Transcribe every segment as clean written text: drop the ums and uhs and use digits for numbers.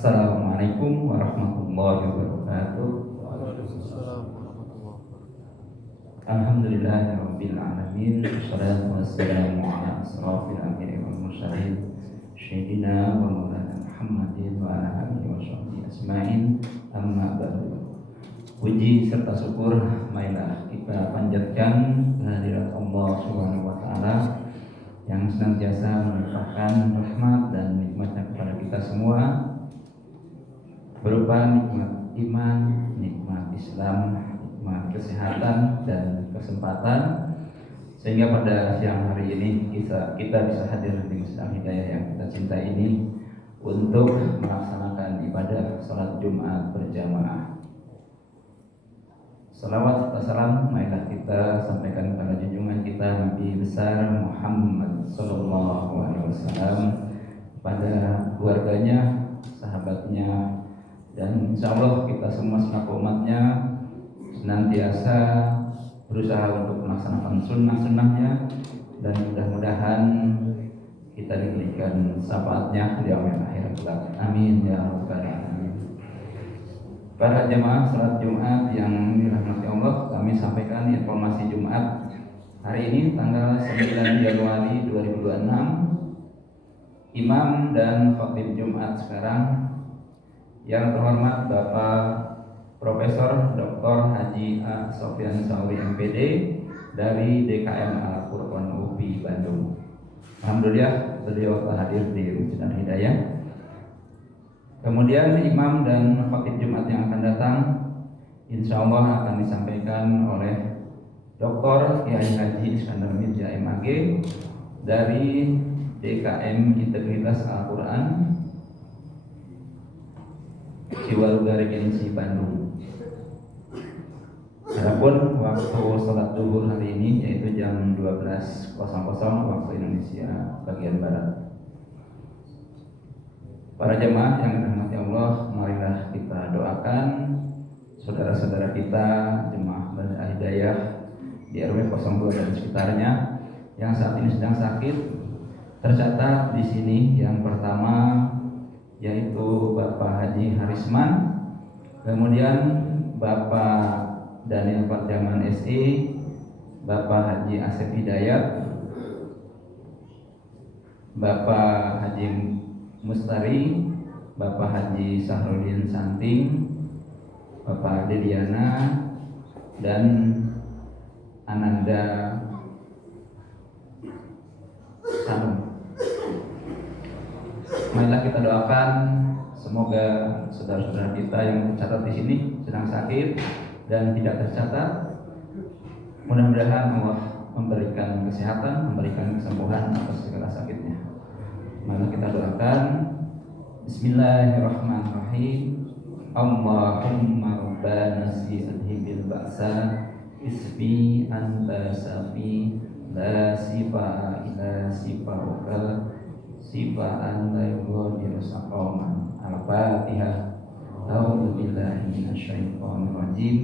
Assalamualaikum warahmatullahi wabarakatuh. Waalaikumsalam warahmatullahi wabarakatuh. Alhamdulillahirabbil alamin. Wassalatu wassalamu ala asrofil anbiya'i wal mursalin sayyidina wa maulana Muhammadin wa ala alihi wa sahbihi ajmain. Amma ba'du. Puji serta syukur marilah kita panjatkan kehadirat Allah Subhanahu wa taala yang senantiasa melimpahkan rahmat dan nikmatnya kepada kita semua, berupa nikmat iman, nikmat Islam, nikmat kesehatan dan kesempatan, sehingga pada siang hari ini kita bisa hadir di Masjid Al-Hidayah yang kita cintai ini untuk melaksanakan ibadah salat Jumat berjamaah. Salawat serta salam marilah kita sampaikan kepada junjungan kita Nabi besar Muhammad sallallahu alaihi wasallam, pada keluarganya, sahabatnya, dan insya Allah kita semua selaku umatnya senantiasa berusaha untuk melaksanakan sunnah-sunnahnya, dan mudah-mudahan kita diberikan syafaatnya di yaumil akhir kelak. Amin ya rabbal alamin. Para jemaah salat Jumat yang dirahmati Allah, kami sampaikan informasi Jumat hari ini tanggal 9 Januari 2026. Imam dan khatib Jumat sekarang yang terhormat Bapak Profesor Dr. Haji A. Sofyan Sauri MPD dari DKM Al-Qur'an UPI Bandung. Alhamdulillah beliau telah hadir di Masjid Al-Hidayah. Kemudian imam dan khatib Jumat yang akan datang insya Allah akan disampaikan oleh Dr. Kiai Haji Iskandar Mirza MAG dari DKM Integritas Al-Quran Ciwalugari Gengsi Bandung. Adapun waktu sholat zuhur hari ini yaitu jam 12.00 waktu Indonesia bagian barat. Para jemaah yang dirahmati Allah, marilah kita doakan saudara-saudara kita jemaah Masjid Al-Hidayah di RW 02 dan sekitarnya yang saat ini sedang sakit. Tercatat di sini yang pertama yaitu Bapak Haji Harisman, kemudian Bapak Daniel Parjaman SE, Bapak Haji Asep Hidayat, Bapak Haji Mustari, Bapak Haji Sahrudin Santing, Bapak Dediana, dan Ananda Sanum. Marilah kita doakan semoga saudara-saudara kita yang tercatat di sini sedang sakit dan tidak tercatat, mudah-mudahan Allah memberikan kesehatan, memberikan kesembuhan atas segala sakitnya. Mari kita doakan. Bismillahirrahmanirrahim. Allahumma rabbana adhibil ba'sa isbi anta safi la sifa ila sifauka sifa anta yughadiru saqaman. Al-Fatihah. A'udzu billahi minasyaitonir rajim.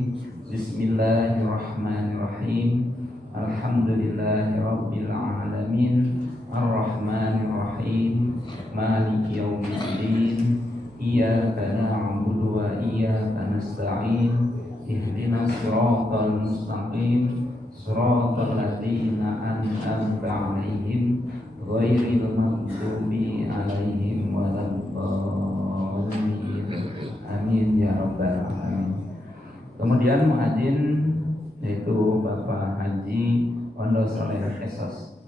Bismillahirrahmanirrahim. Alhamdulillahirabbil alamin. Ar-Rahmanir Rahim. Maliki yaumiddin. Iyyaka na'budu wa iyyaka nasta'in. Ihdinas siratal mustaqim. Siratal ladzina an'amta 'alaihim ghairil maghdubi 'alaihim waladdallin. Amin ya rabbal alamin. Kemudian muadzin yaitu Bapak Haji Ondo Saleh Esos.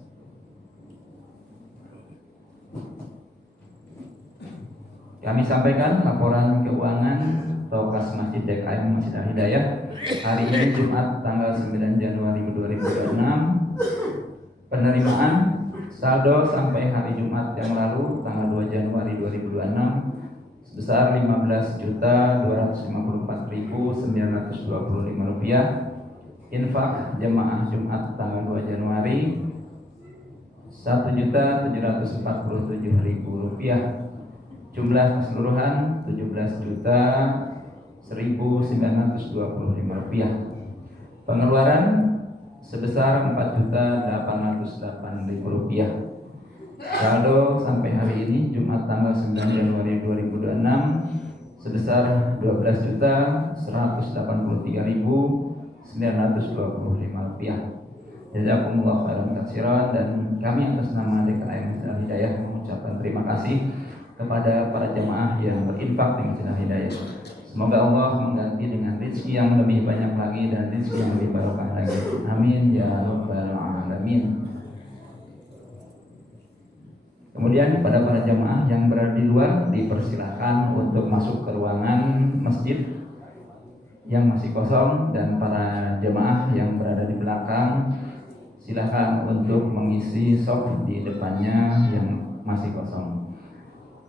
Kami sampaikan laporan keuangan atau kas Masjid DKM Masjid Al-Hidayah hari ini Jumat tanggal 9 Januari 2026. Penerimaan saldo sampai hari Jumat yang lalu tanggal 2 Januari 2026 sebesar Rp15.024.925. Infak jemaah Jumat tanggal 2 Januari Rp1.747.000. Jumlah keseluruhan Rp17.1.925. Pengeluaran sebesar Rp4.808.000. Saldo sampai hari ini Jumat tanggal 9 Januari 2026 sebesar 12.183.925 rupiah. Jazakumullah khairan katsiran, dan kami atas nama DKM Masjidil Hidayah mengucapkan terima kasih kepada para jemaah yang berinfak di Masjidil Hidayah. Semoga Allah mengganti dengan rezeki yang lebih banyak lagi dan rezeki yang lebih barokah lagi. Amin ya rabbal alamin. Kemudian kepada para jemaah yang berada di luar dipersilakan untuk masuk ke ruangan masjid yang masih kosong, dan para jemaah yang berada di belakang silakan untuk mengisi shop di depannya yang masih kosong.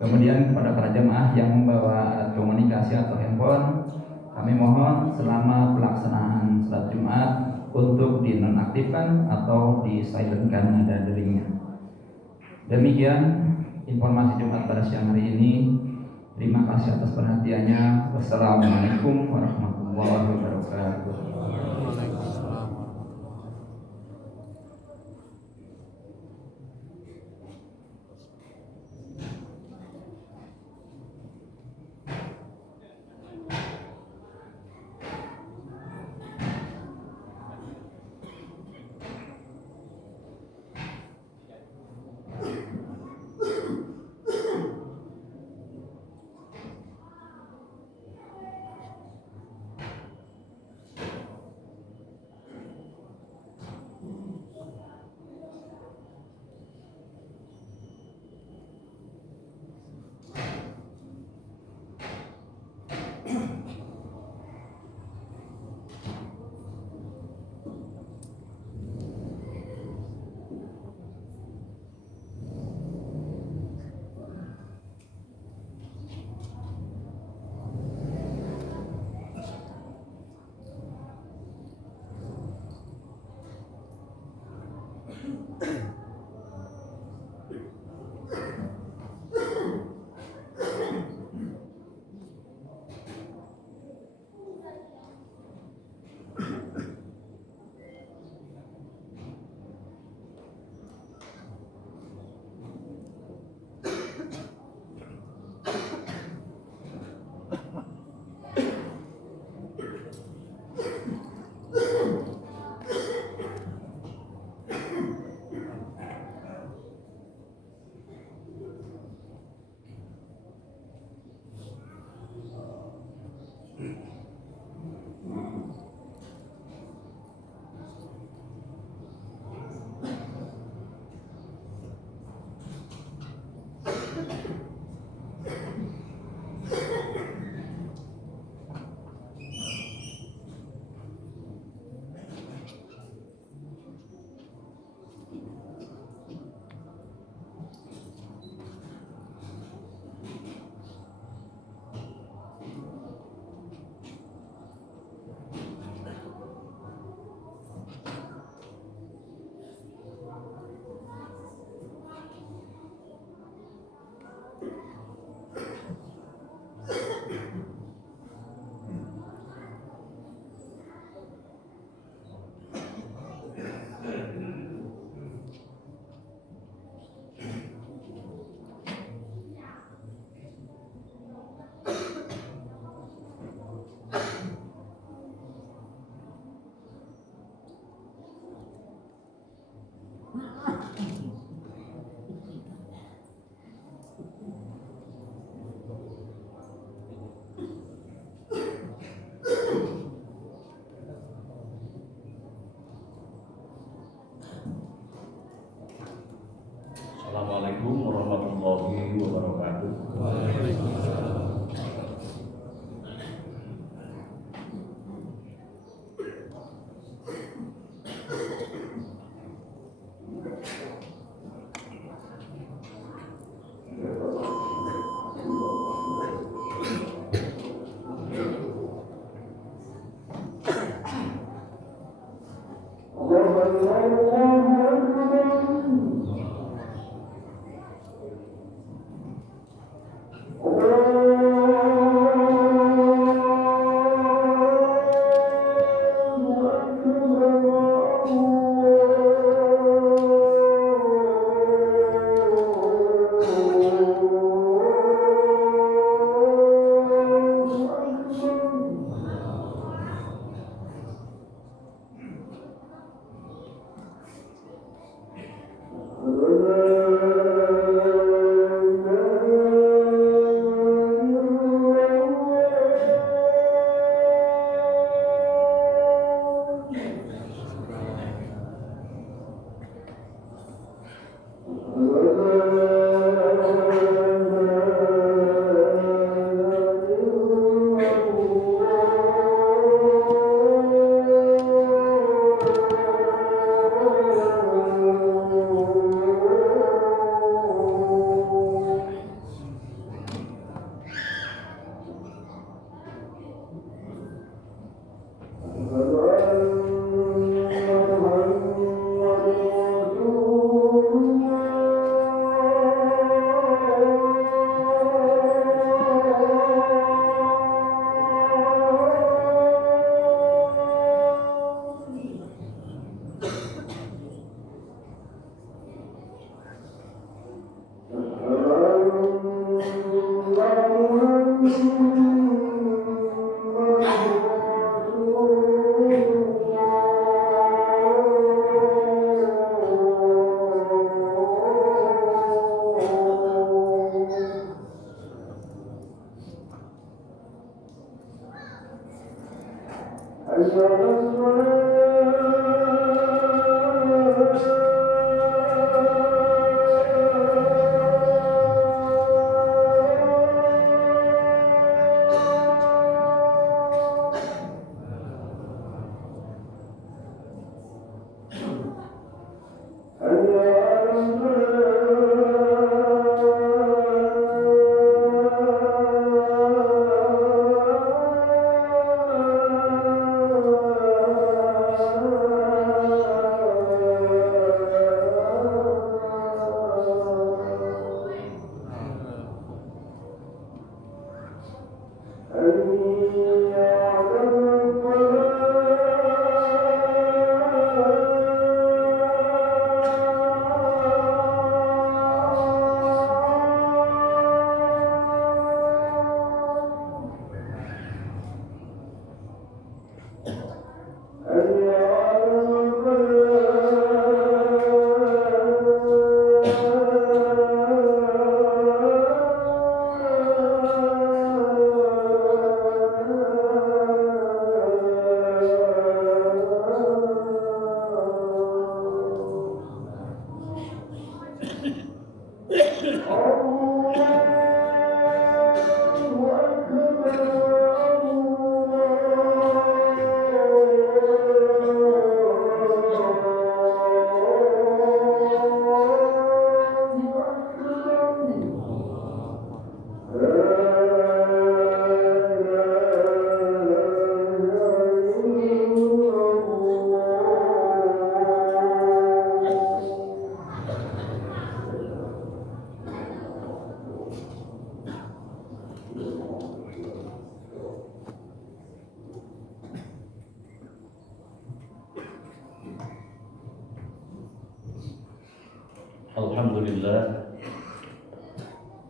Kemudian kepada para jemaah yang membawa alat komunikasi atau handphone, kami mohon selama pelaksanaan salat Jumat untuk dinonaktifkan atau disilentkan nada deringnya. Demikian informasi Jumat pada siang hari ini. Terima kasih atas perhatiannya. Wassalamualaikum warahmatullahi wabarakatuh. Waalaikumsalam.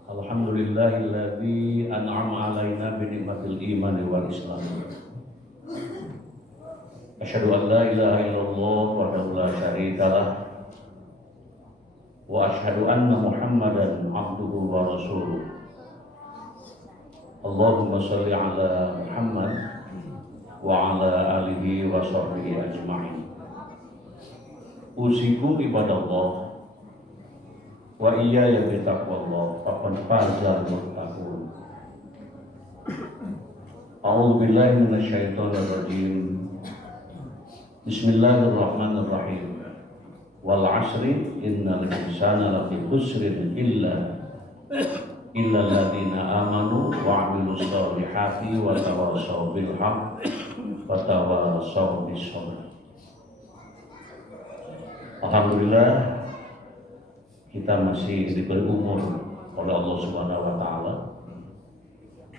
Alhamdulillahilladzi an'ama 'alaina bi ni'matil iman wal islam. Asyhadu an la ilaha illallah wahdahu la syarika lah wa asyhadu anna Muhammadan 'abduhu wa rasuluh. Allahumma shalli 'ala Muhammad wa 'ala alihi wa sahbihi ajma'in. Usikum ibadallah wa iyaya bitaqwallah faqad faza al-muttaqun. A'udzu billahi minasyaitonir rajim. Bismillahirrahmanirrahim. Wal 'asri innal insana lafi khusrin illa alladziina aamanu wa 'amilus shaalihati wa tawassaw bil haqqi wa tawassaw bis sabr. Alhamdulillah, kita masih diberi umur oleh Allah Subhanahu wa Ta'ala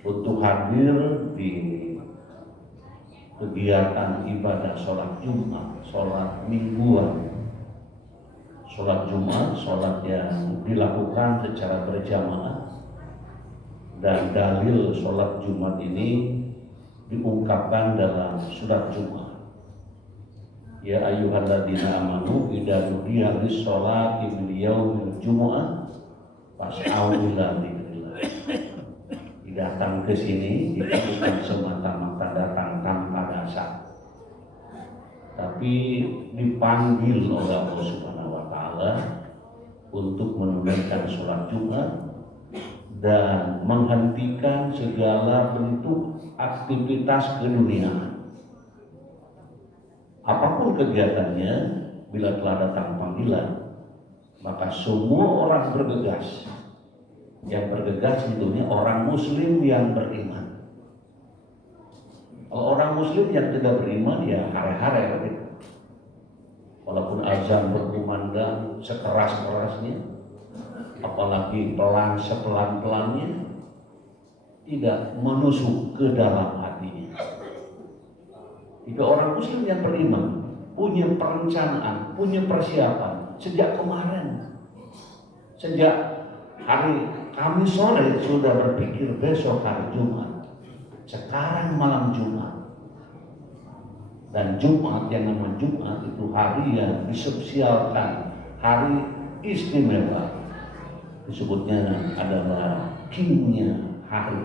untuk hadir di kegiatan ibadah sholat Jumat, sholat mingguan, sholat Jumat, sholat yang dilakukan secara berjamaah, dan dalil sholat Jumat ini diungkapkan dalam surat Jumat. Ya ayyuhalladzina amanu idza nudiya lis-sholati min yaumil jumu'ah fas'au ila dzikrillah. Datang ke sini itu bukan semata-mata datang tanpa dasar, tapi dipanggil oleh Allah Subhanahu wa Ta'ala untuk menunaikan sholat Jumat dan menghentikan segala bentuk aktivitas keduniaan. Apapun kegiatannya, bila telah datang panggilan, maka semua orang bergegas. Yang bergegas tentunya orang muslim yang beriman. Kalau orang muslim yang tidak beriman, ya hare-hare begitu. Walaupun azan berkumandang sekeras-kerasnya, apalagi pelan sepelan-pelannya, tidak menusuk ke dalam hatinya. Jika orang muslim yang beriman punya perencanaan, punya persiapan sejak kemarin, sejak hari kami sore sudah berpikir besok hari Jumat, sekarang malam Jumat. Dan Jumat, yang namanya Jumat itu hari yang disosialkan, hari istimewa. Disebutnya adalah kingnya hari.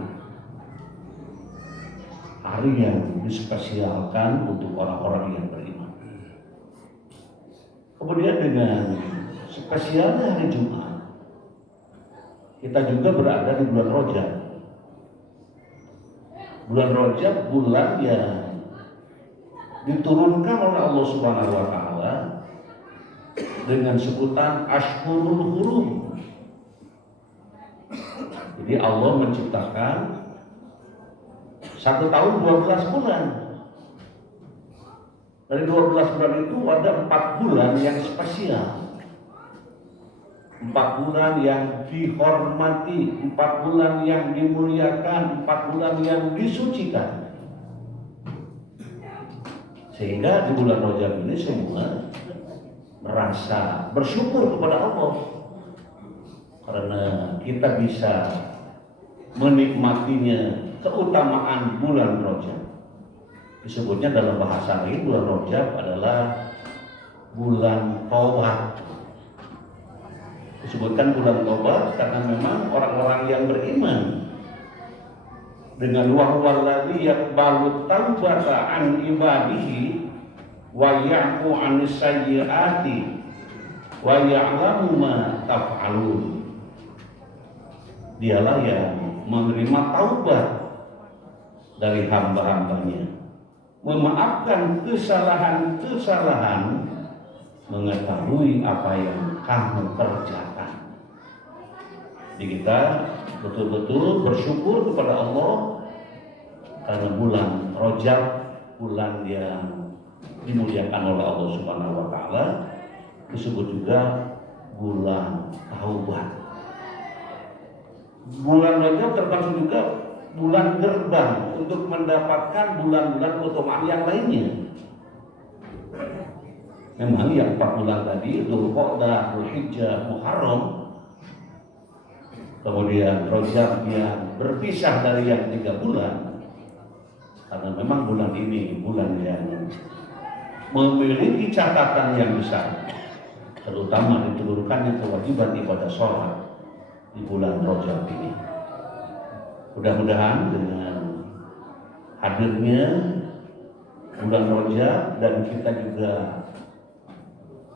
Hari yang dispesialkan untuk orang-orang yang beriman. Kemudian dengan spesialnya hari Jumat, kita juga berada di bulan Rajab. Bulan Rajab bulan yang diturunkan oleh Allah Subhanahu wa taala dengan sebutan Ashhurul Hurum. Jadi Allah menciptakan 1 tahun 12 bulan. Dari 12 bulan itu ada 4 bulan yang spesial. 4 bulan yang dihormati, 4 bulan yang dimuliakan, 4 bulan yang disucikan. Sehingga di bulan Rajab ini semua merasa bersyukur kepada Allah karena kita bisa menikmatinya keutamaan bulan Rajab. Disebutnya dalam bahasa lain bulan Rajab adalah bulan Taubat. Disebutkan bulan Taubat karena memang orang-orang yang beriman dengan wahwal ladzi yaqbalu taubata an ibadihi wa ya'fu 'anis sayyi'ati wa ya'lamu ma taf'alun. Dialah yang menerima taubat dari hamba-hambanya, memaafkan kesalahan-kesalahan, mengetahui apa yang kamu kerjakan. Jadi kita betul-betul bersyukur kepada Allah karena bulan Rajab, bulan yang dimuliakan oleh Allah Subhanahu wa taala, disebut juga bulan taubat. Bulan Rajab termasuk juga bulan gerbang untuk mendapatkan bulan-bulan keutamaan yang lainnya. Memang yang 4 bulan tadi, Dzulqa'dah, Dzulhijjah, Muharram, kemudian Rajab yang berpisah dari yang 3 bulan, karena memang bulan ini bulan yang memiliki catatan yang besar, terutama diturunkannya kewajiban ibadah sholat di bulan Rajab ini. Mudah-mudahan dengan hadirnya bulan Rajab dan kita juga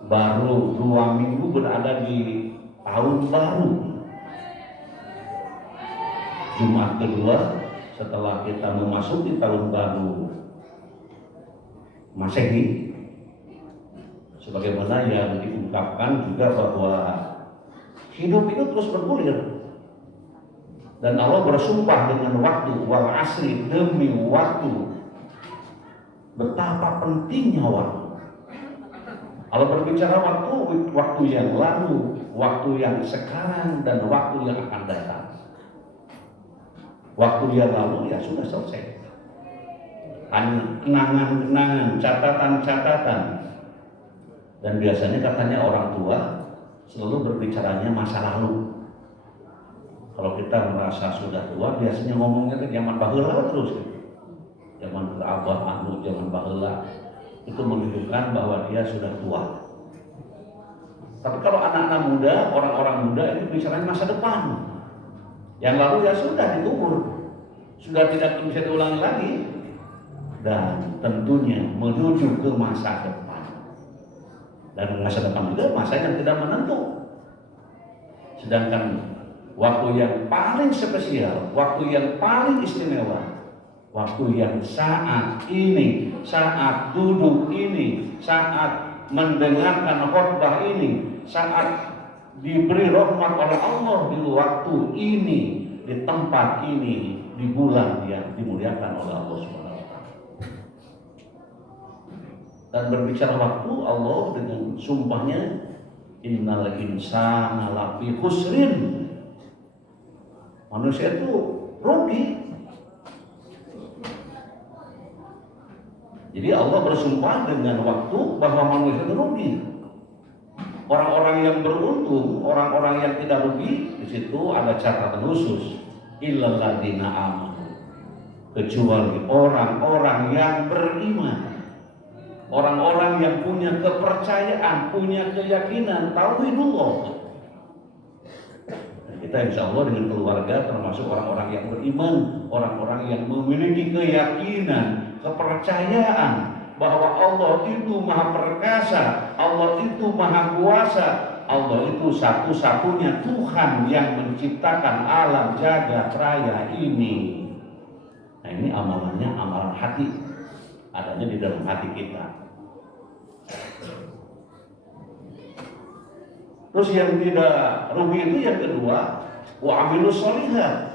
baru 2 minggu berada di tahun baru, Jumat kedua setelah kita memasuki tahun baru Masehi, sebagaimana yang diungkapkan juga bahwa hidup itu terus bergulir dan Allah bersumpah dengan waktu, wal asri, demi waktu. Betapa pentingnya waktu. Allah berbicara waktu yang lalu, waktu yang sekarang, dan waktu yang akan datang. Waktu yang lalu ya sudah selesai. Hanya kenangan-kenangan, catatan-catatan. Dan biasanya katanya orang tua selalu berbicaranya masa lalu. Kalau kita merasa sudah tua, biasanya ngomongnya ke zaman baheula terus. Zaman abah anu, zaman baheula. Itu menunjukkan bahwa dia sudah tua. Tapi kalau anak-anak muda, orang-orang muda itu bicaranya masa depan. Yang lalu ya sudah dikubur, sudah tidak bisa diulangi lagi. Dan tentunya menuju ke masa depan. Dan masa depan juga masa yang tidak menentu. Sedangkan waktu yang paling spesial, waktu yang paling istimewa, waktu yang saat ini, saat duduk ini, saat mendengarkan khotbah ini, saat diberi rahmat oleh Allah di waktu ini, di tempat ini, di bulan yang dimuliakan oleh Allah SWT. Dan berbicara waktu, Allah dengan sumpahnya, innal insana lafi khusrin. Manusia itu rugi. Jadi Allah bersumpah dengan waktu bahwa manusia itu rugi. Orang-orang yang beruntung, orang-orang yang tidak rugi, di situ ada catatan khusus. Illal ladzina amanu. Kecuali orang-orang yang beriman. Orang-orang yang punya kepercayaan, punya keyakinan, tauhidullah. Kita insya Allah dengan keluarga termasuk orang-orang yang beriman, orang-orang yang memiliki keyakinan, kepercayaan bahwa Allah itu maha perkasa, Allah itu maha kuasa, Allah itu satu-satunya Tuhan yang menciptakan alam jagat raya ini. Nah, ini amalannya amalan hati, adanya di dalam hati kita. Terus yang tidak rugi itu yang kedua, wa amilus sholihat.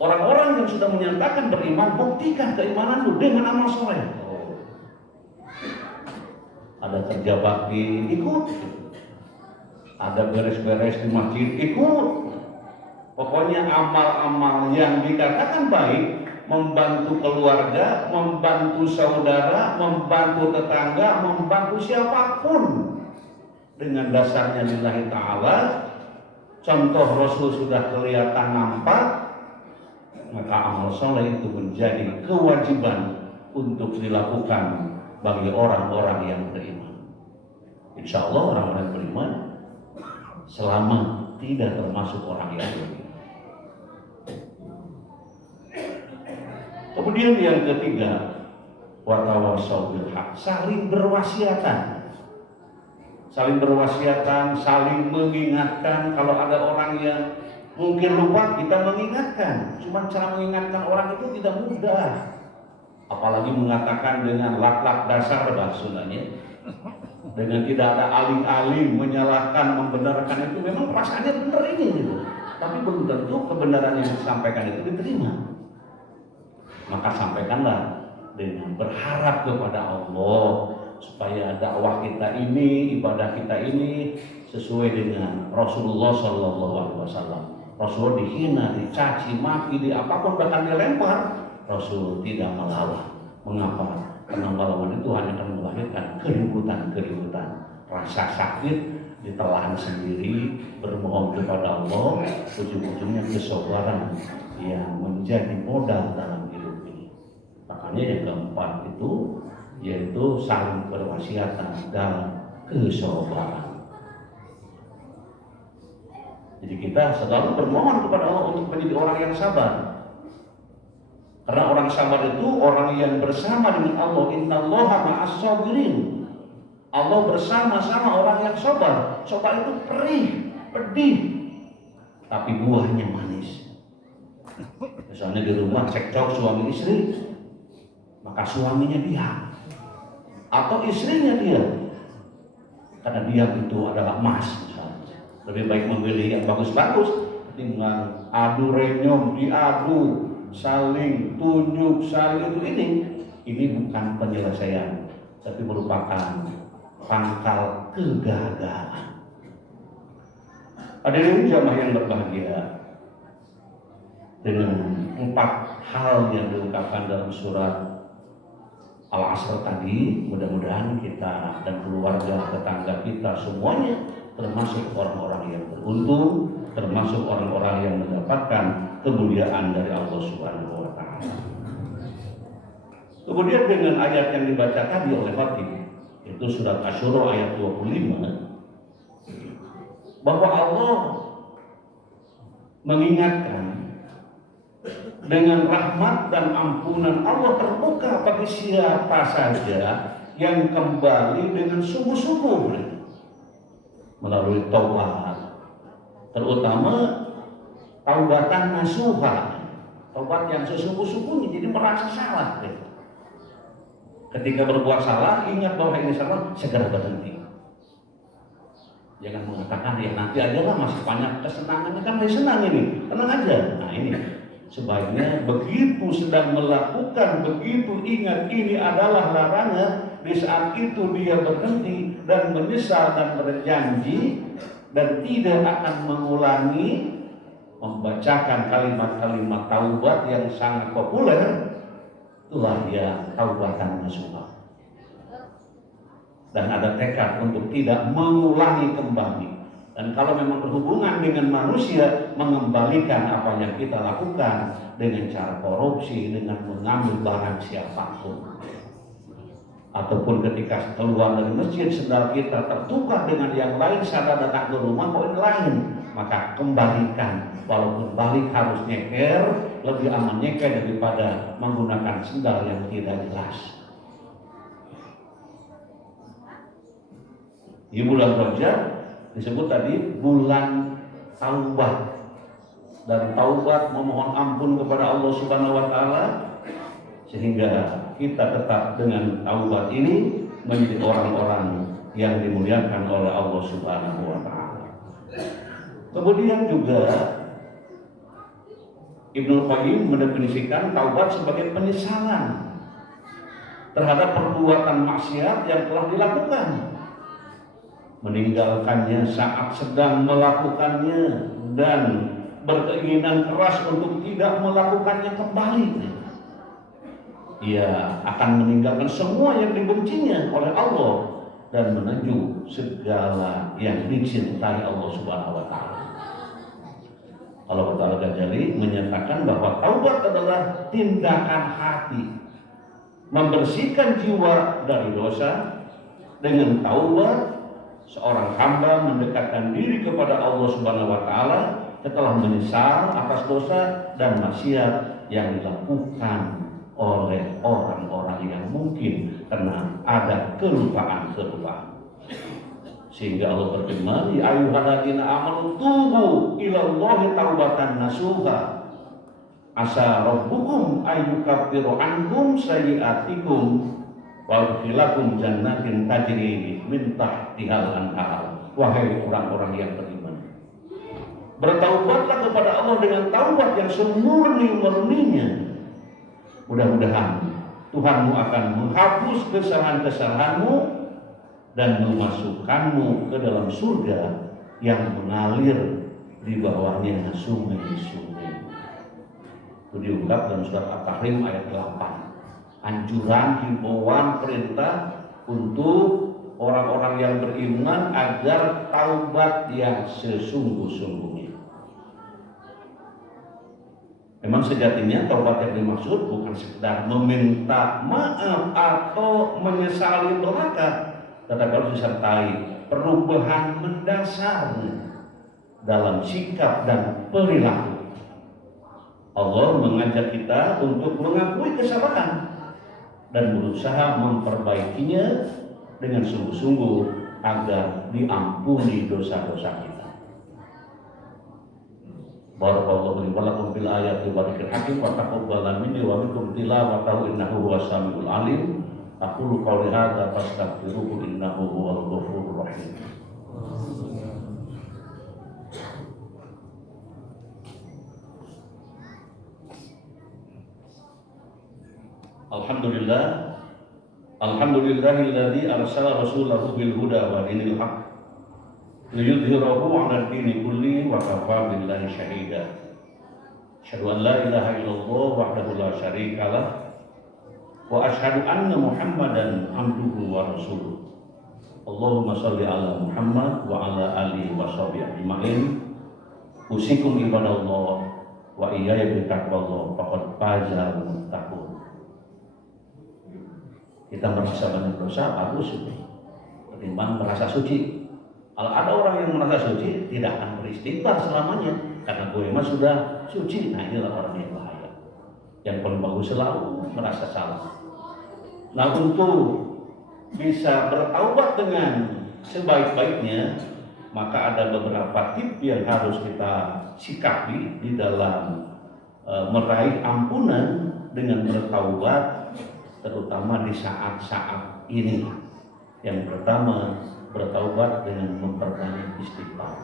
Orang-orang yang sudah menyatakan beriman, buktikan keimananmu dengan amal soleh. Ada kerja bakti, ikut. Ada beres-beres di masjid, ikut. Pokoknya amal-amal yang dikatakan baik, membantu keluarga, membantu saudara, membantu tetangga, membantu siapapun dengan dasarnya lillahi ta'ala. Contoh Rasul sudah kelihatan nampak, maka amal soleh itu menjadi kewajiban untuk dilakukan bagi orang-orang yang beriman. Insya Allah orang-orang beriman selamat, tidak termasuk orang yang rugi. Kemudian yang ketiga, watawasau bil haq, saling berwasiatan. Saling berwasiatan, saling mengingatkan. Kalau ada orang yang mungkin lupa, kita mengingatkan. Cuma cara mengingatkan orang itu tidak mudah. Apalagi mengatakan dengan lak-lak dasar bahasanya, dengan tidak ada aling-aling, menyalahkan, membenarkan, itu memang perasaannya benar ini gitu. Tapi belum tentu kebenaran yang disampaikan itu diterima. Maka sampaikanlah dengan berharap kepada Allah supaya dakwah kita ini, ibadah kita ini sesuai dengan Rasulullah SAW. Rasul dihina, dicaci, maki, di apapun bahkan dilempar, Rasul tidak melawan. Mengapa? Karena melawan itu hanya akan melahirkan keributan, rasa sakit, ditelan sendiri, bermohon kepada Allah, ujung-ujungnya kesabaran yang menjadi modal dalam hidup ini. Makanya yang keempat itu yaitu saling berwasiatan dalam kesabaran. Jadi kita selalu bermohon kepada Allah untuk menjadi orang yang sabar. Karena orang sabar itu orang yang bersama dengan Allah. Innallaha ma'as sabirin. Allah bersama-sama orang yang sabar. Sabar itu perih, pedih, tapi buahnya manis. Misalnya di rumah cekcok suami istri, maka suaminya diam atau istrinya diam, karena diam itu adalah emas. Misalnya lebih baik memilih yang bagus-bagus ketimbang adu renyong, diadu, saling tunjuk, saling ini bukan penyelesaian, tapi merupakan pangkal kegagalan. Hadirin jamaah yang berbahagia, dengan 4 hal yang diungkapkan dalam surat Al-Asr tadi, mudah-mudahan kita dan keluarga, tetangga kita semuanya termasuk orang-orang yang beruntung, termasuk orang-orang yang mendapatkan kemuliaan dari Allah Subhanahu wa taala. Kemudian dengan ayat yang dibaca tadi oleh Khatib, itu surat Asy-Syura ayat 25, bahwa Allah mengingatkan dengan rahmat dan ampunan Allah terbuka bagi siapa saja yang kembali dengan sungguh-sungguh melalui taubat, terutama taubatan nasuha, taubat yang sesungguh-sungguhnya, jadi merasa salah. Ketika berbuat salah, ingat bahwa ini salah, segera berhenti. Jangan mengatakan ya nanti aja lah, masih banyak kesenangan, ini kan masih senang ini, tenang aja. Nah ini sebaiknya begitu sedang melakukan, begitu ingat ini adalah larangan, di saat itu dia berhenti dan menyesal dan berjanji dan tidak akan mengulangi, membacakan kalimat-kalimat taubat yang sangat populer. Itulah dia taubatan nasuha. dan ada tekad untuk tidak mengulangi kembali. Dan kalau memang berhubungan dengan manusia, mengembalikan apa yang kita lakukan dengan cara korupsi, dengan mengambil barang siapapun. Ataupun ketika keluar dari masjid, sendal kita tertukar dengan yang lain, sadar datang ke rumah kok ini lain, maka kembalikan. Walaupun balik harus nyeker, lebih aman nyeker daripada menggunakan sendal yang tidak jelas. Di bulan Rajab disebut tadi bulan taubat, dan taubat memohon ampun kepada Allah Subhanahu wa taala, sehingga kita tetap dengan taubat ini menjadi orang-orang yang dimuliakan oleh Allah Subhanahu wa taala. Kemudian juga Ibnu Qayyim mendefinisikan taubat sebagai penyesalan terhadap perbuatan maksiat yang telah dilakukan, meninggalkannya saat sedang melakukannya, dan berkeinginan keras untuk tidak melakukannya kembali. Ia akan meninggalkan semua yang dibencinya oleh Allah dan menuju segala yang dicintai Allah Subhanahu wa taala. Allah Ta'ala Ghazali menyatakan bahwa taubat adalah tindakan hati membersihkan jiwa dari dosa. Dengan taubat seorang hamba mendekatkan diri kepada Allah Subhanahu wa taala setelah menyesal atas dosa dan maksiat yang dilakukan oleh orang-orang yang mungkin karena ada kelupaan. Sehingga Allah berfirman, ya ayyuhalladzina amanu tubu ilallahi taubatan nasuha asa rabbukum ayyukaffiru ankum sayyi'atikum wa yudkhilakum jannatin tajri min tahtihal anhar. Wahai orang-orang yang beriman, bertaubatlah kepada Allah dengan taubat yang semurni-murninya. Mudah-mudahan Tuhanmu akan menghapus kesalahan-kesalahanmu dan memasukkanmu ke dalam surga yang mengalir di bawahnya sungai-sungai. Itu diungkap dalam surat At-Tahrim ayat 8. Anjuran, himbauan, perintah untuk orang-orang yang beriman agar taubat yang sesungguh-sungguhnya. Memang sejatinya taubat yang dimaksud bukan sekedar meminta maaf atau menyesali belaka, tetapi harus disertai perubahan mendasar dalam sikap dan perilaku. Allah mengajak kita untuk mengakui kesalahan dan berusaha memperbaikinya dengan sungguh-sungguh agar diampuni dosa-dosa kita. Barakallahu li wa lakum bil ayati wa dzikril hakim wa taqabbal minni wa minkum tilawatahu innahu huwas samiul alim. Aqulu qawli hadza fastaghfiruhu innahu huwal ghafurur rahim. Alhamdulillahilladzi arsala rasulahu bil huda wa dinil haqq liyudhhirahu 'ala ad-dini kulli wa kafaa billahi shahida. Asyhadu an la ilaha illallah wahdahu la syarika lah wa asyhadu anna Muhammadan abduhu wa rasuluh. Allahumma shalli ala Muhammad wa ala alihi wa sahbihi ajma'in. Usikum ibadallah wa iyaya bi taqwallah faqad fazal muttaqun. Kita merasa banyak dosa bagus ketimbang merasa suci. Kalau ada orang yang merasa suci tidak akan beristighfar selamanya karena gue mah sudah suci. Nah, inilah orang yang bahaya. Yang paling bagus selalu merasa salah. Nah, untuk bisa bertaubat dengan sebaik-baiknya, maka ada beberapa tips yang harus kita sikapi di dalam meraih ampunan dengan bertaubat, terutama di saat-saat ini. Yang pertama, bertaubat dengan memperbanyak istighfar.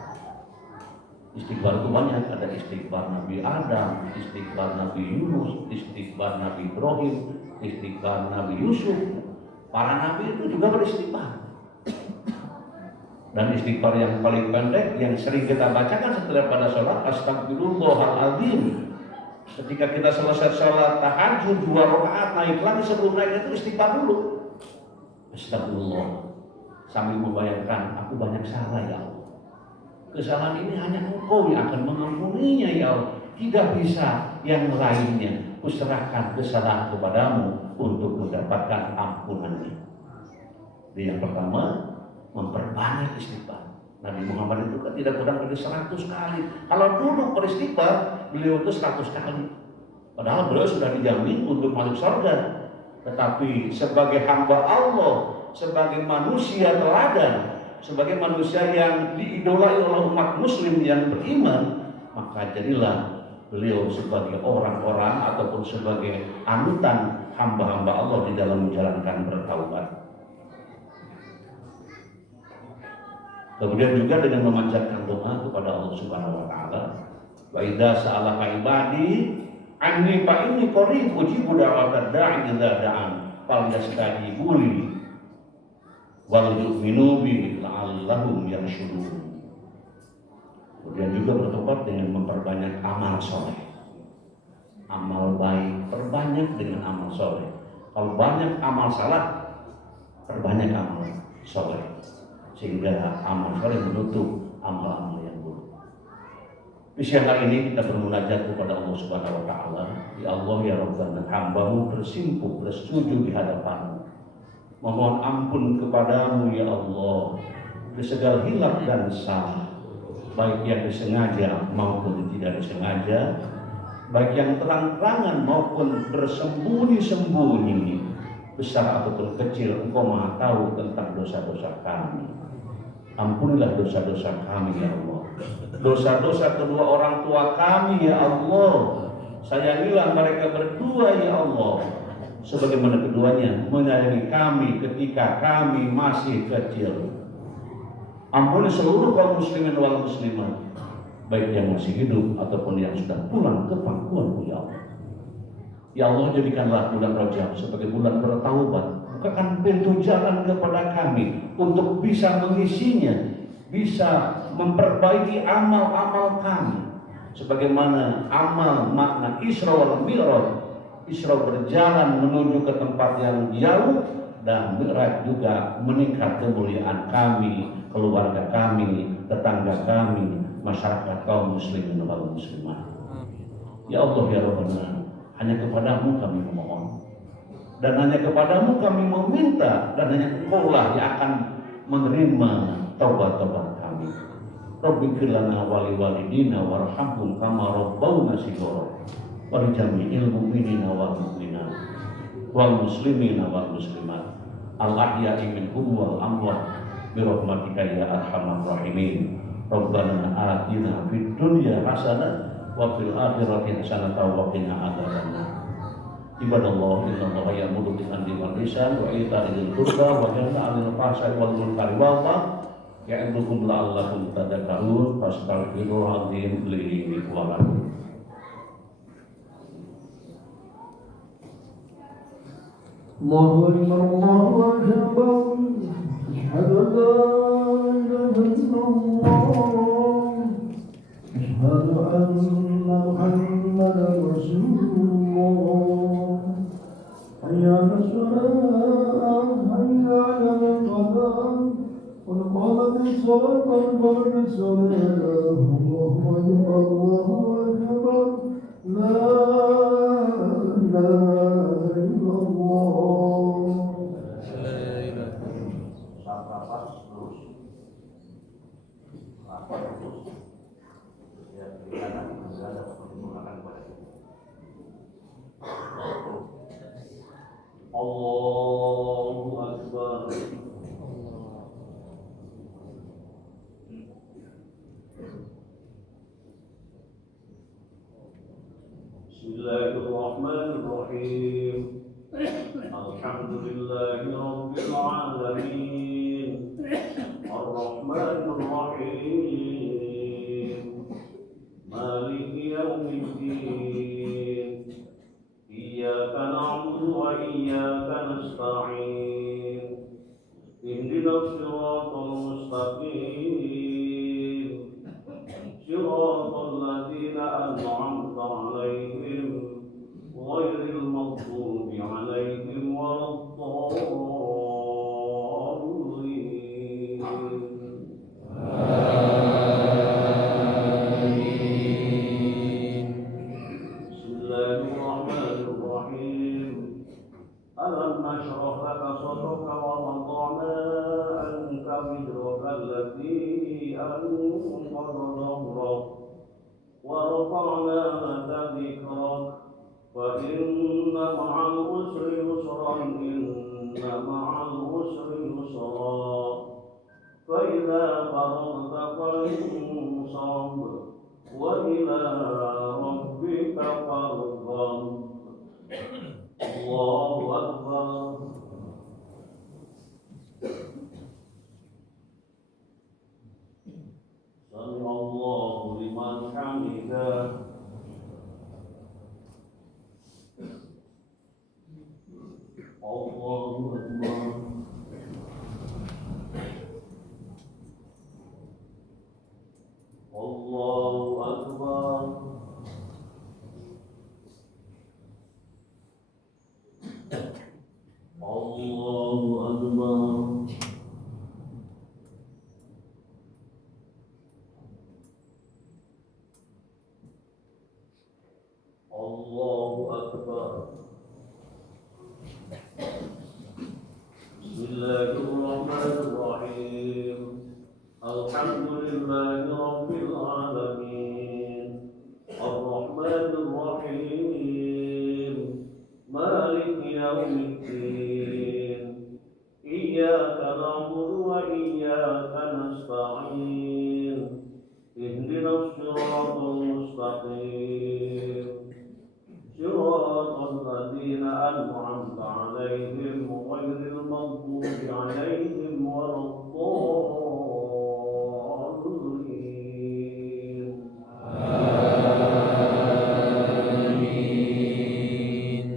Istighfar itu banyak, ada istighfar Nabi Adam, istighfar Nabi Yunus, istighfar Nabi Ibrahim, istighfar Nabi Yusuf. Para nabi itu juga beristighfar. Dan istighfar yang paling pendek yang sering kita bacakan setelah pada sholat, astagfirullahaladzim. Ketika kita selesai sholat tahajud 2 rakaat naik lagi, sebelum naik itu istighfar dulu. Astagfirullah. sambil membayangkan, aku banyak salah ya Allah. Kesalahan ini hanya Engkau yang akan mengampuninya ya Allah. Tidak bisa yang lainnya. Kuserahkan kesalahan kepadamu untuk mendapatkan ampunannya. Jadi yang pertama, memperbanyak istighfar. Nabi Muhammad itu kan tidak kurang dari 100 kali. Kalau duduk beristighfar, beliau itu 100 kali. Padahal beliau sudah dijamin untuk masuk surga. Tetapi sebagai hamba Allah, sebagai manusia teladan, sebagai manusia yang diidolai oleh umat muslim yang beriman, maka jadilah beliau sebagai orang-orang ataupun sebagai anutan hamba-hamba Allah di dalam menjalankan bertaubat. Kemudian juga dengan memanjatkan doa kepada Allah Subhanahu wa taala. Wa idza sa'alaka ibadi anni fa inni qarib ujibu da'watad da'i idza da'an falyastajibu li wal yu'minu bi la'allahum yarshudun. Kemudian juga bertobat dengan memperbanyak amal soleh, amal baik, perbanyak dengan amal soleh. Kalau banyak amal salah, perbanyak amal soleh, sehingga amal soleh menutup amal-amal yang buruk. Di siang hari ini kita bermunajat kepada Allah Subhanahu wa taala. Ya Allah ya Rabbana, hamba-Mu bersimpuh bersujud di hadapan-Mu. Memohon ampun kepadamu ya Allah dari segala hilaf dan salah, baik yang disengaja maupun tidak disengaja, baik yang terang-terangan maupun bersembunyi-sembunyi, besar ataupun kecil. Engkau Maha tahu tentang dosa-dosa kami. Ampunilah dosa-dosa kami ya Allah, dosa-dosa kedua orang tua kami ya Allah. Sayangilah mereka berdua ya Allah, sebagaimana keduanya menyayangi kami ketika kami masih kecil. Ampuni seluruh kaum muslimin wal muslimat, baik yang masih hidup ataupun yang sudah pulang ke pangkuanmu ya Allah. Ya Allah, jadikanlah bulan Rajab sebagai bulan bertaubat. Bukakan pintu jalan kepada kami untuk bisa mengisinya, bisa memperbaiki amal-amal kami. Sebagaimana amal makna Isra wal Mi'raj. Isra berjalan menuju ke tempat yang jauh, dan Mi'raj juga meningkat kemuliaan kami, keluarga kami, tetangga kami, masyarakat kaum muslimin wal muslimat. Ya Allah ya Rabbana, hanya kepadamu kami memohon, dan hanya kepadamu kami meminta, dan hanya Engkau lah yang akan menerima taubat-taubat kami. Rabbighfir lana wa li walidina warhamhum kama rabbawna shighara wa li jami'il mu'minina wal mu'minat wal muslimina wal muslimat al ahya'i minhum wal amwat bi rahmatika ya arhamar rahimin. Rabbana atina fid dunya hasanah wa fil akhirati hasanatan wa qina adzabannar. Ibadallah, innallaha ya'muru bil 'adli wal ihsan wa ita'i dzil qurba wa yanha 'anil fahsya'i wal munkari wal baghi ya'idzukum la'allakum tadhakkarun. Fastaghfirullahaladzim li wa lakum. Allahu akbar, Allahu akbar. Asyhadu an la ilaha illallah. Asyhadu anna Muhammadan Rasulullah. Hayya 'alas shalah, hayya 'alal falah. Qad qamatis shalah, qad qamatis shalah. Allahu akbar, Allahu akbar. La ilaha illallah. Allahu Akbar. Bismillahirrahmanirrahim. Alhamdulillahi rabbil alamin. Ar-Rahmanir Rahim. Maliki yaumiddin. Iyyaka na'budu wa iyyaka nasta'in. Ihdinas siratal mustaqim. Siratal ladzina an'amta 'alaihim ghairil maghdubi 'alaihim waladdallin. ألم نشرح لك صدرك ووضعنا عنك وزرك الذي أنقض ظهرك ورفعنا لك ذكرك فإن مع العسر يسرا إن مع العسر يسرا فإذا فرغت فانصب وإلى ربك فارغب الله أكبر. سمع الله لمن حمده. الله أكبر. الله أكبر. الله أكبر. الله أكبر. بسم الله الرحمن الرحيم. الحمد لله رب العالمين الرحمن الرحيم مالك يوم الدين إياك نعبد وإياك نستعين اهدنا الصراط المستقيم صراط الذين أنعمت عليهم غير المغضوب عليهم ولا الضالين. آمين.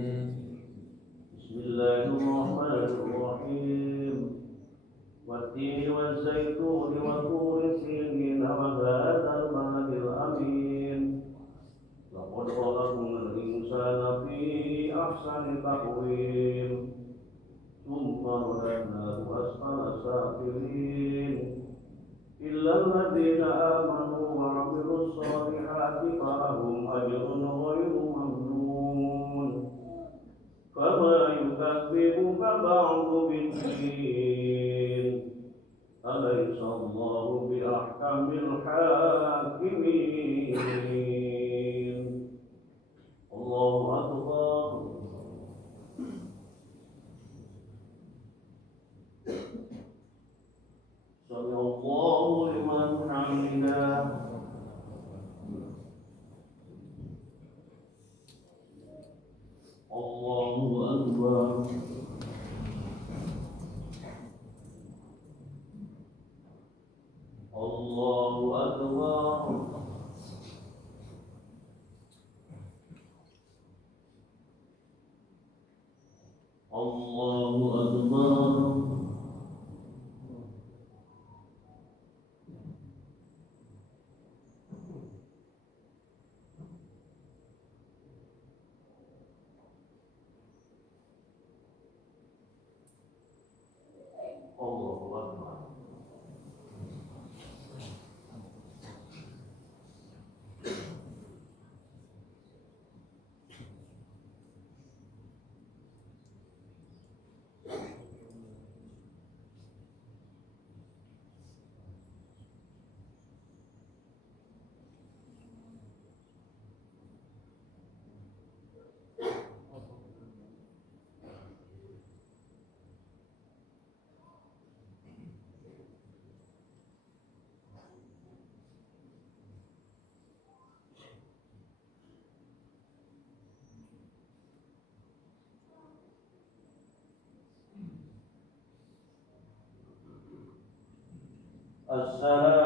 بسم الله الرحمن الرحيم والتين والزيتون وطور سينين وهذا البلد الأمين لقد خلقنا الإنسان في أحسن تقويم ثم رددناه أسفل سافلين إلا الذين آمنوا وعملوا الصالحات فلهم أجر غير ممنون فما يكذبك بعد بالدين أليس الله بأحكم الحاكمين. الله أكبر. سمع الله لمن حمده. الله أكبر. الله أكبر. الله أكبر. الله أكبر. السلام